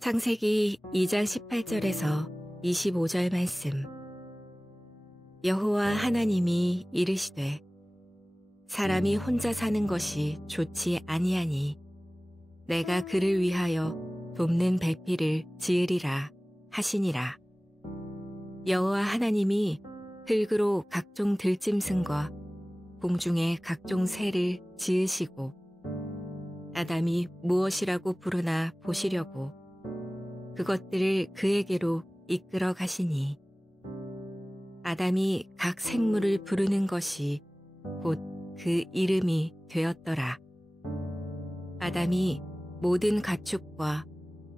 창세기 2장 18절에서 25절 말씀. 여호와 하나님이 이르시되 사람이 혼자 사는 것이 좋지 아니하니 내가 그를 위하여 돕는 배필을 지으리라 하시니라. 여호와 하나님이 흙으로 각종 들짐승과 공중의 각종 새를 지으시고 아담이 무엇이라고 부르나 보시려고 그것들을 그에게로 이끌어 가시니 아담이 각 생물을 부르는 것이 곧 그 이름이 되었더라. 아담이 모든 가축과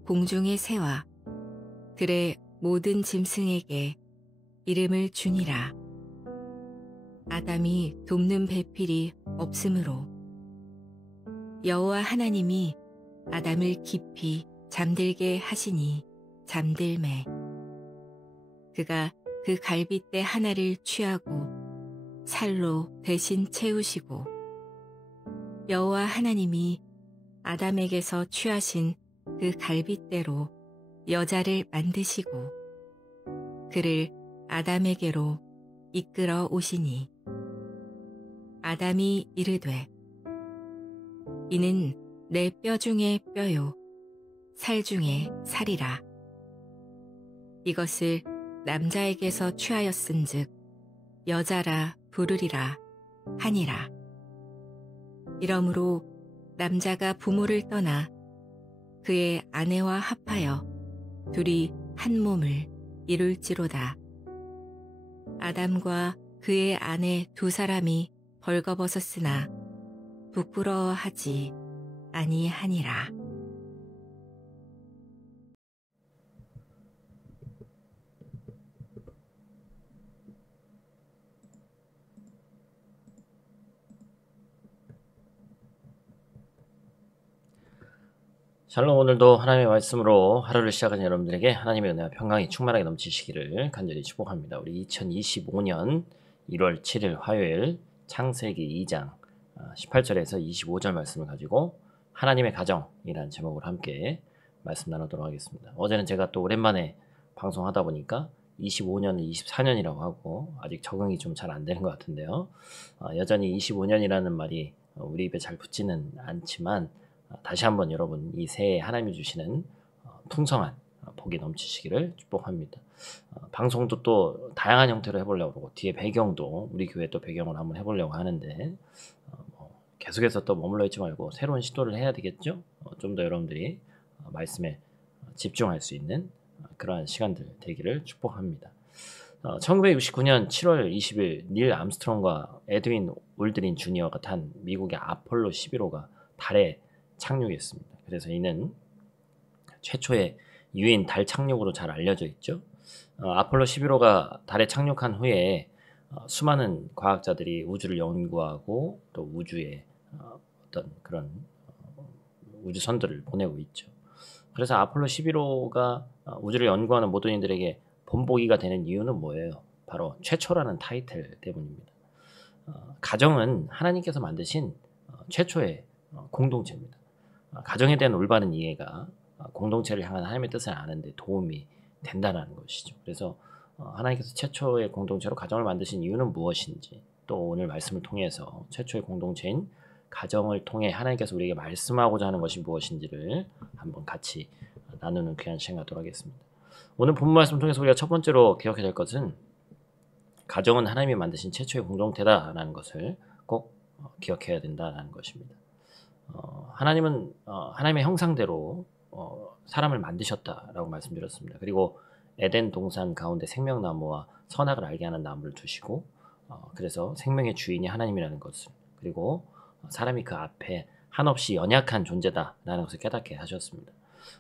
공중의 새와 들의 모든 짐승에게 이름을 주니라. 아담이 돕는 배필이 없으므로 여호와 하나님이 아담을 깊이 잠들게 하시니 잠들매 그가 그 갈빗대 하나를 취하고 살로 대신 채우시고 여호와 하나님이 아담에게서 취하신 그 갈빗대로 여자를 만드시고 그를 아담에게로 이끌어 오시니 아담이 이르되 이는 내 뼈 중에 뼈요 살 중에 살이라. 이것을 남자에게서 취하였은즉 여자라 부르리라 하니라. 이러므로 남자가 부모를 떠나 그의 아내와 합하여 둘이 한 몸을 이룰지로다. 아담과 그의 아내 두 사람이 벌거벗었으나 부끄러워하지 아니하니라. 샬롬. 오늘도 하나님의 말씀으로 하루를 시작하는 여러분들에게 하나님의 은혜와 평강이 충만하게 넘치시기를 간절히 축복합니다. 우리 2025년 1월 7일 화요일 창세기 2장 18절에서 25절 말씀을 가지고 하나님의 가정이라는 제목으로 함께 말씀 나누도록 하겠습니다. 어제는 제가 또 오랜만에 방송하다 보니까 25년을 24년이라고 하고 아직 적응이 좀 잘 안 되는 것 같은데요. 여전히 25년이라는 말이 우리 입에 잘 붙지는 않지만 다시 한번 여러분 이 새해 하나님이 주시는 풍성한 복이 넘치시기를 축복합니다. 방송도 또 다양한 형태로 해보려고 그러고 뒤에 배경도 우리 교회 또 배경으로 한번 해보려고 하는데 계속해서 또 머물러 있지 말고 새로운 시도를 해야 되겠죠? 좀 더 여러분들이 말씀에 집중할 수 있는 그러한 시간들 되기를 축복합니다. 1969년 7월 20일 닐 암스트롱과 에드윈 올드린 주니어가 탄 미국의 아폴로 11호가 달에 착륙했습니다. 그래서 이는 최초의 유인 달 착륙으로 잘 알려져 있죠. 아폴로 11호가 달에 착륙한 후에 수많은 과학자들이 우주를 연구하고 또 우주에 어떤 그런 우주선들을 보내고 있죠. 그래서 아폴로 11호가 우주를 연구하는 모든 이들에게 본보기가 되는 이유는 뭐예요? 바로 최초라는 타이틀 때문입니다. 가정은 하나님께서 만드신 최초의 공동체입니다. 가정에 대한 올바른 이해가 공동체를 향한 하나님의 뜻을 아는 데 도움이 된다는 것이죠. 그래서 하나님께서 최초의 공동체로 가정을 만드신 이유는 무엇인지, 또 오늘 말씀을 통해서 최초의 공동체인 가정을 통해 하나님께서 우리에게 말씀하고자 하는 것이 무엇인지를 한번 같이 나누는 귀한 시간 갖도록 하겠습니다. 오늘 본문 말씀을 통해서 우리가 첫 번째로 기억해야 될 것은 가정은 하나님이 만드신 최초의 공동체다라는 것을 꼭 기억해야 된다는 것입니다. 하나님은 하나님의 형상대로 사람을 만드셨다라고 말씀드렸습니다. 그리고 에덴 동산 가운데 생명나무와 선악을 알게 하는 나무를 두시고 그래서 생명의 주인이 하나님이라는 것을, 그리고 사람이 그 앞에 한없이 연약한 존재다라는 것을 깨닫게 하셨습니다.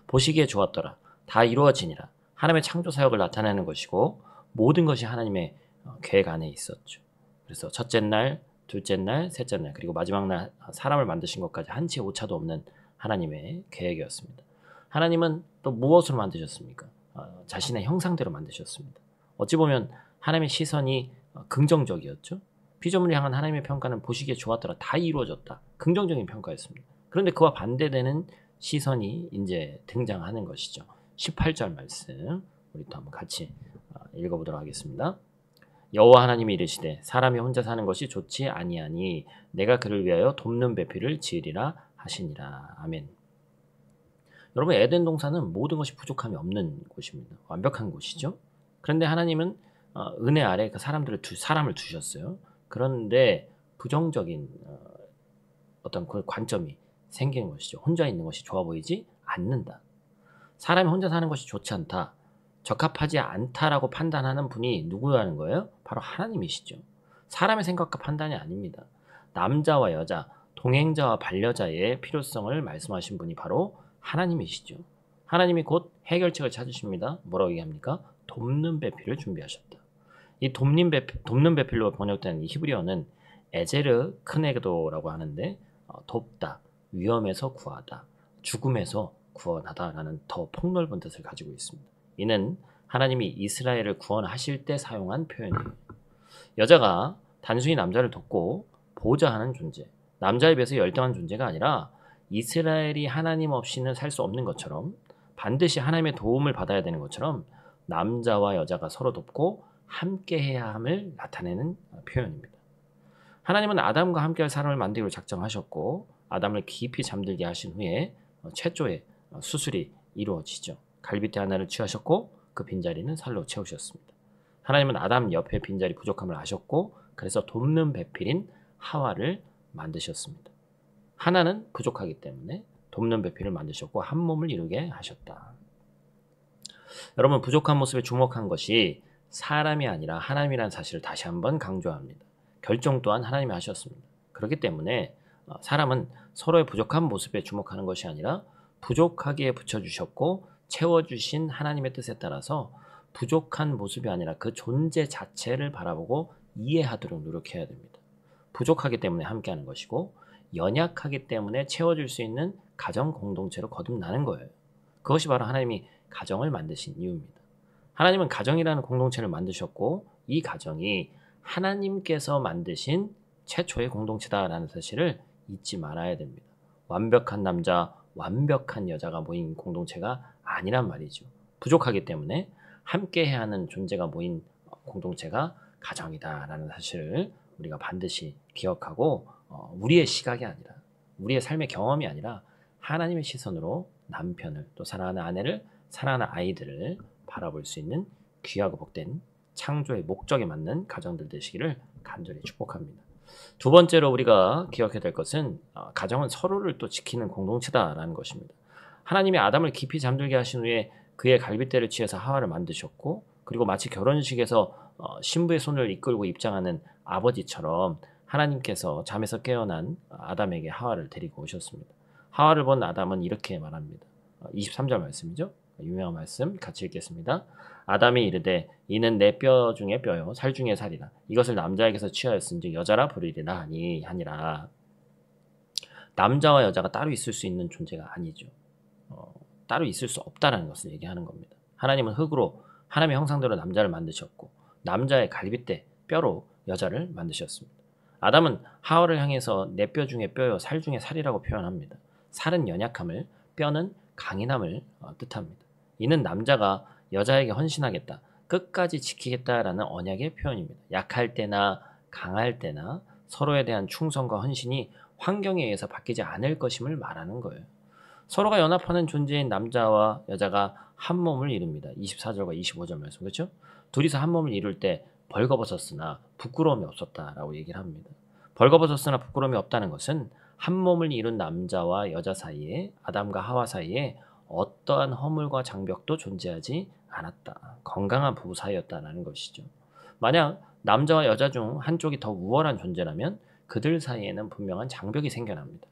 보시기에 좋았더라. 다 이루어지니라. 하나님의 창조 사역을 나타내는 것이고 모든 것이 하나님의 계획 안에 있었죠. 그래서 첫째 날, 둘째 날, 셋째 날, 그리고 마지막 날 사람을 만드신 것까지 한치 오차도 없는 하나님의 계획이었습니다. 하나님은 또 무엇으로 만드셨습니까? 자신의 형상대로 만드셨습니다. 어찌 보면 하나님의 시선이 긍정적이었죠. 피조물을 향한 하나님의 평가는 보시기에 좋았더라. 다 이루어졌다. 긍정적인 평가였습니다. 그런데 그와 반대되는 시선이 이제 등장하는 것이죠. 18절 말씀 우리 또 한번 같이 읽어보도록 하겠습니다. 여호와 하나님이 이르시되 사람이 혼자 사는 것이 좋지 아니하니 내가 그를 위하여 돕는 배필을 지으리라 하시니라. 아멘. 여러분, 에덴 동산은 모든 것이 부족함이 없는 곳입니다. 완벽한 곳이죠. 그런데 하나님은 은혜 아래 그 사람을 두셨어요. 그런데 부정적인 어떤 그 관점이 생기는 것이죠. 혼자 있는 것이 좋아 보이지 않는다. 사람이 혼자 사는 것이 좋지 않다, 적합하지 않다라고 판단하는 분이 누구라는 거예요? 바로 하나님이시죠. 사람의 생각과 판단이 아닙니다. 남자와 여자, 동행자와 반려자의 필요성을 말씀하신 분이 바로 하나님이시죠. 하나님이 곧 해결책을 찾으십니다. 뭐라고 얘기합니까? 돕는 배필을 준비하셨다. 이 돕는 배필로 번역된 이 히브리어는 에제르 크네그도라고 하는데 돕다, 위험에서 구하다, 죽음에서 구원하다라는 더 폭넓은 뜻을 가지고 있습니다. 이는 하나님이 이스라엘을 구원하실 때 사용한 표현이에요. 여자가 단순히 남자를 돕고 보호자하는 존재, 남자에 비해서 열등한 존재가 아니라 이스라엘이 하나님 없이는 살 수 없는 것처럼, 반드시 하나님의 도움을 받아야 되는 것처럼 남자와 여자가 서로 돕고 함께해야 함을 나타내는 표현입니다. 하나님은 아담과 함께할 사람을 만들기로 작정하셨고 아담을 깊이 잠들게 하신 후에 최초의 수술이 이루어지죠. 갈빗대 하나를 취하셨고 그 빈자리는 살로 채우셨습니다. 하나님은 아담 옆에 빈자리 부족함을 아셨고 그래서 돕는 배필인 하와를 만드셨습니다. 하나는 부족하기 때문에 돕는 배필을 만드셨고 한 몸을 이루게 하셨다. 여러분, 부족한 모습에 주목한 것이 사람이 아니라 하나님이라는 사실을 다시 한번 강조합니다. 결정 또한 하나님이 하셨습니다. 그렇기 때문에 사람은 서로의 부족한 모습에 주목하는 것이 아니라 부족하기에 붙여주셨고 채워주신 하나님의 뜻에 따라서 부족한 모습이 아니라 그 존재 자체를 바라보고 이해하도록 노력해야 됩니다. 부족하기 때문에 함께하는 것이고 연약하기 때문에 채워줄 수 있는 가정 공동체로 거듭나는 거예요. 그것이 바로 하나님이 가정을 만드신 이유입니다. 하나님은 가정이라는 공동체를 만드셨고 이 가정이 하나님께서 만드신 최초의 공동체다라는 사실을 잊지 말아야 됩니다. 완벽한 남자, 완벽한 여자가 모인 공동체가 아니란 말이죠. 부족하기 때문에 함께해야 하는 존재가 모인 공동체가 가정이다라는 사실을 우리가 반드시 기억하고 우리의 시각이 아니라, 우리의 삶의 경험이 아니라 하나님의 시선으로 남편을, 또 사랑하는 아내를, 사랑하는 아이들을 바라볼 수 있는 귀하고 복된 창조의 목적에 맞는 가정들 되시기를 간절히 축복합니다. 두 번째로 우리가 기억해야 될 것은 가정은 서로를 또 지키는 공동체다라는 것입니다. 하나님이 아담을 깊이 잠들게 하신 후에 그의 갈빗대를 취해서 하와를 만드셨고, 그리고 마치 결혼식에서 신부의 손을 이끌고 입장하는 아버지처럼 하나님께서 잠에서 깨어난 아담에게 하와를 데리고 오셨습니다. 하와를 본 아담은 이렇게 말합니다. 23절 말씀이죠. 유명한 말씀 같이 읽겠습니다. 아담이 이르되 이는 내 뼈 중에 뼈요 살 중에 살이라. 이것을 남자에게서 취하였은즉 여자라 부르리라 하니라. 남자와 여자가 따로 있을 수 있는 존재가 아니죠. 따로 있을 수 없다라는 것을 얘기하는 겁니다. 하나님은 흙으로 하나님의 형상대로 남자를 만드셨고 남자의 갈빗대 뼈로 여자를 만드셨습니다. 아담은 하와를 향해서 내 뼈 중에 뼈요 살 중에 살이라고 표현합니다. 살은 연약함을, 뼈는 강인함을 뜻합니다. 이는 남자가 여자에게 헌신하겠다, 끝까지 지키겠다라는 언약의 표현입니다. 약할 때나 강할 때나 서로에 대한 충성과 헌신이 환경에 의해서 바뀌지 않을 것임을 말하는 거예요. 서로가 연합하는 존재인 남자와 여자가 한 몸을 이룹니다. 24절과 25절 말씀, 그렇죠? 둘이서 한 몸을 이룰 때 벌거벗었으나 부끄러움이 없었다라고 얘기를 합니다. 벌거벗었으나 부끄러움이 없다는 것은 한 몸을 이룬 남자와 여자 사이에, 아담과 하와 사이에 어떠한 허물과 장벽도 존재하지 않았다. 건강한 부부 사이였다는 것이죠. 만약 남자와 여자 중 한쪽이 더 우월한 존재라면 그들 사이에는 분명한 장벽이 생겨납니다.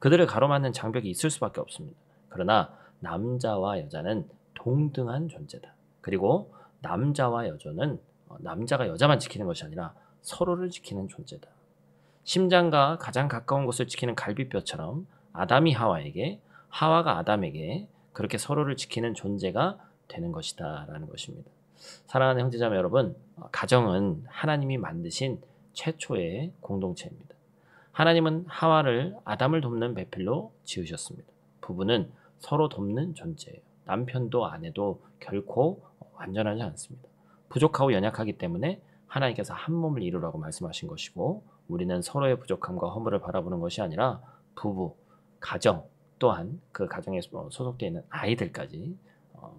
그들을 가로막는 장벽이 있을 수밖에 없습니다. 그러나 남자와 여자는 동등한 존재다. 그리고 남자와 여자는 남자가 여자만 지키는 것이 아니라 서로를 지키는 존재다. 심장과 가장 가까운 곳을 지키는 갈비뼈처럼 아담이 하와에게, 하와가 아담에게 그렇게 서로를 지키는 존재가 되는 것이다 라는 것입니다. 사랑하는 형제자매 여러분, 가정은 하나님이 만드신 최초의 공동체입니다. 하나님은 하와를 아담을 돕는 배필로 지으셨습니다. 부부는 서로 돕는 존재예요. 남편도 아내도 결코 완전하지 않습니다. 부족하고 연약하기 때문에 하나님께서 한 몸을 이루라고 말씀하신 것이고, 우리는 서로의 부족함과 허물을 바라보는 것이 아니라 부부, 가정, 또한 그 가정에 소속되어 있는 아이들까지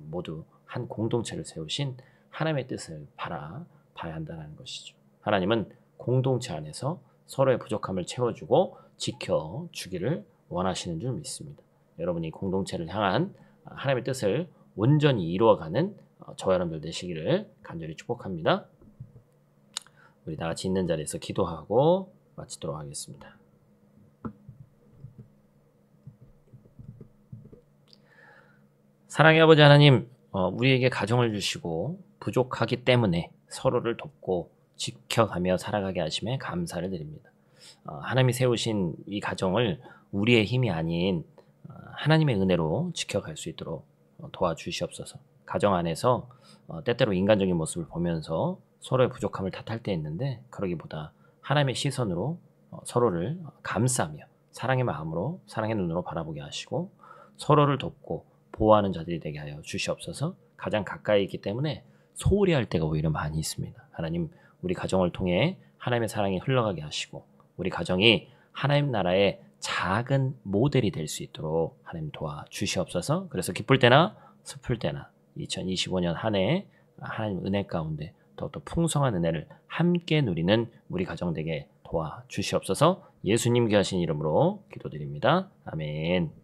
모두 한 공동체를 세우신 하나님의 뜻을 바라봐야 한다는 것이죠. 하나님은 공동체 안에서 서로의 부족함을 채워주고 지켜주기를 원하시는 줄 믿습니다. 여러분이 공동체를 향한 하나님의 뜻을 온전히 이루어가는 저와 여러분들 되시기를 간절히 축복합니다. 우리 다 같이 있는 자리에서 기도하고 마치도록 하겠습니다. 사랑의 아버지 하나님, 우리에게 가정을 주시고 부족하기 때문에 서로를 돕고 지켜가며 살아가게 하심에 감사를 드립니다. 하나님이 세우신 이 가정을 우리의 힘이 아닌 하나님의 은혜로 지켜갈 수 있도록 도와주시옵소서. 가정 안에서 때때로 인간적인 모습을 보면서 서로의 부족함을 탓할 때 있는데, 그러기보다 하나님의 시선으로 서로를 감싸며 사랑의 마음으로, 사랑의 눈으로 바라보게 하시고 서로를 돕고 보호하는 자들이 되게 하여 주시옵소서. 가장 가까이 있기 때문에 소홀히 할 때가 오히려 많이 있습니다. 하나님, 우리 가정을 통해 하나님의 사랑이 흘러가게 하시고 우리 가정이 하나님 나라의 작은 모델이 될 수 있도록 하나님 도와주시옵소서. 그래서 기쁠 때나 슬플 때나 2025년 한 해 하나님 은혜 가운데 더욱더 풍성한 은혜를 함께 누리는 우리 가정 되게 도와주시옵소서. 예수님 귀하신 이름으로 기도드립니다. 아멘.